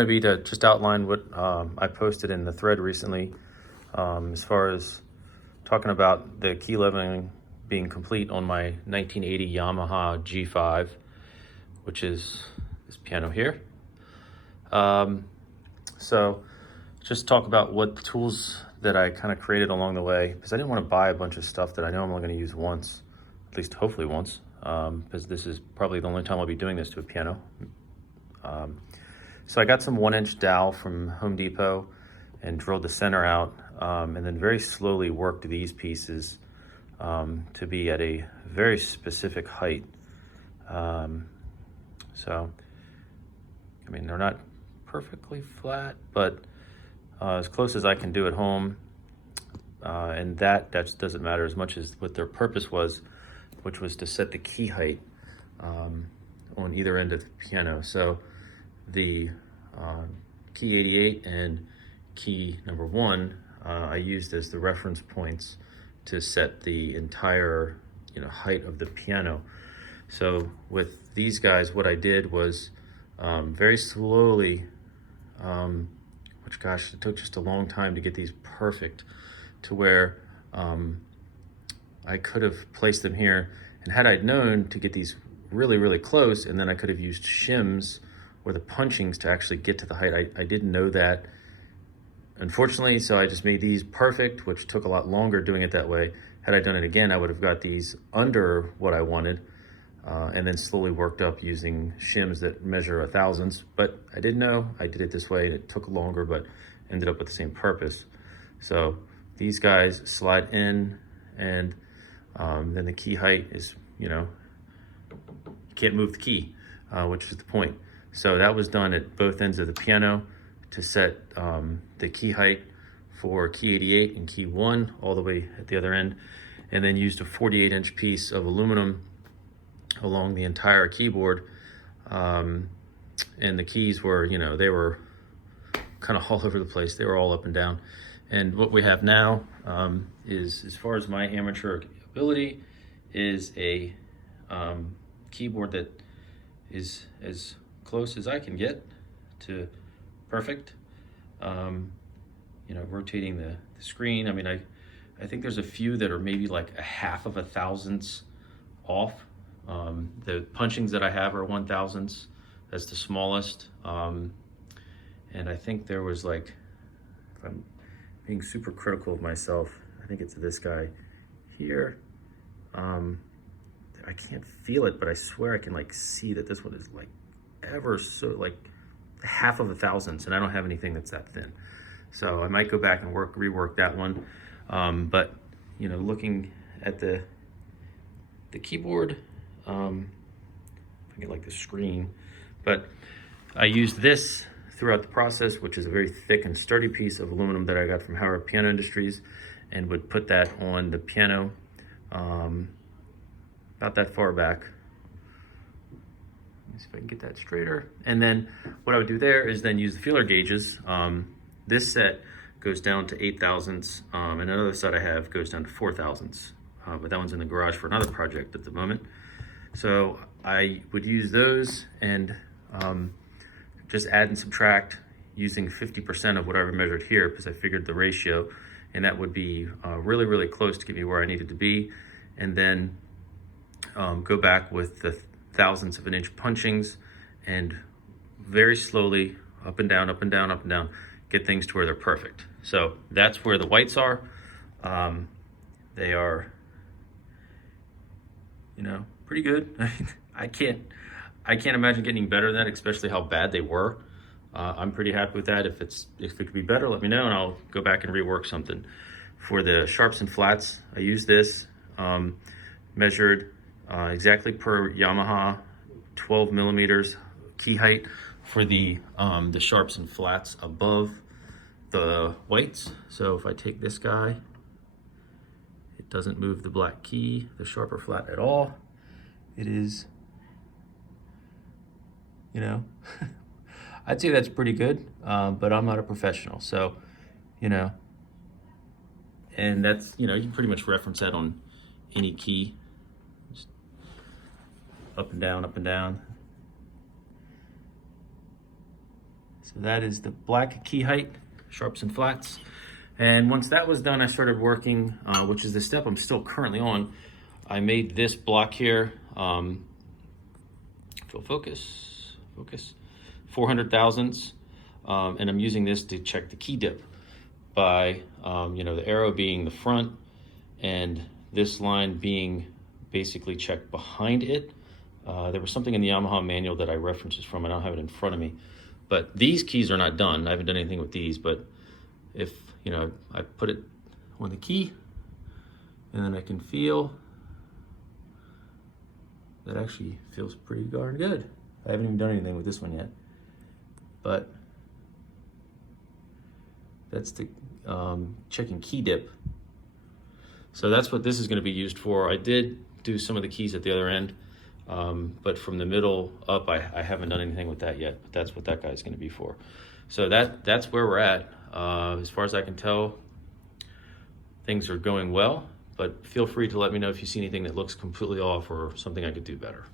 Going to be to just outline what I posted in the thread recently, as far as talking about the key leveling being complete on my 1980 Yamaha G5, which is this piano here. So just talk about what the tools that I kind of created along the way, because I didn't want to buy a bunch of stuff that I know I'm only going to use once, at least hopefully once, because this is probably the only time I'll be doing this to a piano. So I got some 1-inch dowel from Home Depot and drilled the center out, and then very slowly worked these pieces to be at a very specific height. So, I mean, they're not perfectly flat, but as close as I can do at home. And that doesn't matter as much as what their purpose was, which was to set the key height on either end of the piano. So the key 88 and key number 1 I used as the reference points to set the entire height of the piano. So with these guys, what I did was very slowly, which gosh, it took just a long time to get these perfect to where I could have placed them here. And had I known to get these really, really close, and then I could have used shims or the punchings to actually get to the height. I didn't know that, unfortunately, so I just made these perfect, which took a lot longer doing it that way. Had I done it again, I would have got these under what I wanted, and then slowly worked up using shims that measure 1/1000. But I didn't know, I did it this way, and it took longer, but ended up with the same purpose. So these guys slide in, and then the key height is, you can't move the key, which is the point. So that was done at both ends of the piano to set the key height for key 88 and key 1 all the way at the other end, and then used a 48-inch piece of aluminum along the entire keyboard. And the keys were, they were kind of all over the place. They were all up and down. And what we have now is, as far as my amateur ability, is a keyboard that is as close as I can get to perfect. Rotating the screen. I mean, I think there's a few that are maybe like 1/2 off. The punchings that I have are 1/1000. That's the smallest. And I think there was like, if I'm being super critical of myself, I think it's this guy here. I can't feel it, but I swear I can like see that this one is like ever so like 1/1000, and I don't have anything that's that thin. So I might go back and rework that one. But looking at the keyboard, if I get like the screen, but I used this throughout the process, which is a very thick and sturdy piece of aluminum that I got from Howard Piano Industries, and would put that on the piano about that far back. Let me see if I can get that straighter. And then what I would do there is then use the feeler gauges. This set goes down to 8/1000, and another set I have goes down to 4/1000. But that one's in the garage for another project at the moment. So I would use those and just add and subtract using 50% of whatever I measured here, because I figured the ratio, and that would be really, really close to get me where I needed to be. And then go back with the 1/1000 of an inch punchings and very slowly up and down, up and down, up and down, get things to where they're perfect. So that's where the whites are. They are, pretty good. I can't imagine getting better than that, especially how bad they were. I'm pretty happy with that. If it could be better, let me know, and I'll go back and rework something. For the sharps and flats, I used this, measured exactly per Yamaha, 12 millimeters key height for the sharps and flats above the whites. So if I take this guy, it doesn't move the black key, the sharp or flat at all. It is, I'd say that's pretty good, but I'm not a professional. So, and that's, you can pretty much reference that on any key. Just up and down, up and down. So that is the black key height, sharps and flats. And once that was done, I started working, which is the step I'm still currently on. I made this block here, focus, 400 thousandths. And I'm using this to check the key dip by, the arrow being the front and this line being basically checked behind it. There was something in the Yamaha manual that I references from. I don't have it in front of me, but these keys are not done. I haven't done anything with these, but if, I put it on the key and then I can feel that actually feels pretty darn good. I haven't even done anything with this one yet, but that's the checking key dip. So that's what this is going to be used for. I did do some of the keys at the other end, but from the middle up, I haven't done anything with that yet, but that's what that guy's going to be for. So that's where we're at. As far as I can tell, things are going well, but feel free to let me know if you see anything that looks completely off or something I could do better.